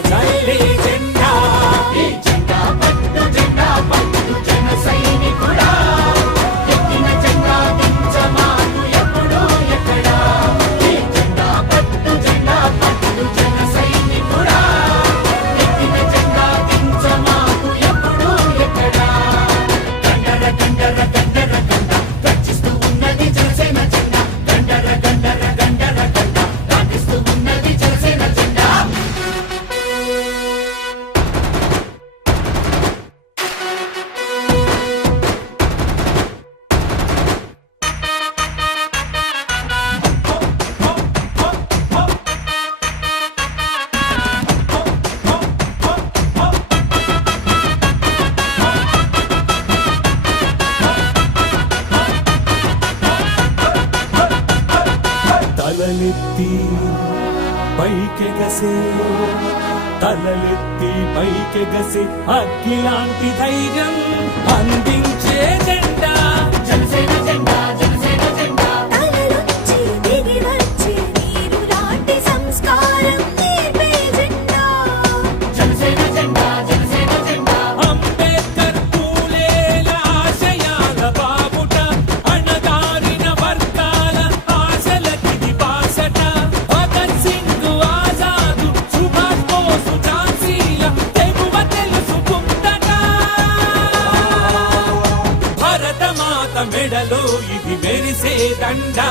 వెదజల్లే జెండా ఈ జెండా పట్టు జెండా పట్టు జన సైనికుడా ఎత్తిన జెండా దించమాకు ఎప్పుడు ఎక్కడా ఈ జెండా పట్టు జన సైనికుడా ఎత్తిన జెండా దించమాకు ఎప్పుడు ఎక్కడా గండర గండర గండర గండ గర్జిస్తూ ఉన్నది జనసేన జెండా గండర గండర గండర గండ రాగిస్తూ ఉన్నది జనసేన జెండా తలలెత్తి పైకెగసే తలలెత్తి పైకెగసే అగ్గిలాంటి ధైర్యం అందించే జెండా జనసేన జెండా జనసేన జెండా తలలొచ్చి దిగి వచ్చే నీరు లాంటి సంస్కారం నేర్పే జెండా జనసేన జెండా జనసేన జెండా అంబేద్కర్ పూలేల ఆశయాల బాబుట అణగారిన వర్గాల ఆశలకి బాసట భగత్ సింగ్ ఆజాదు సుభాష్ బోసు ఝాన్సీల తెగువ తెలుసుకుందట భరత మాత మెడలో ఇది మెరిసే దండా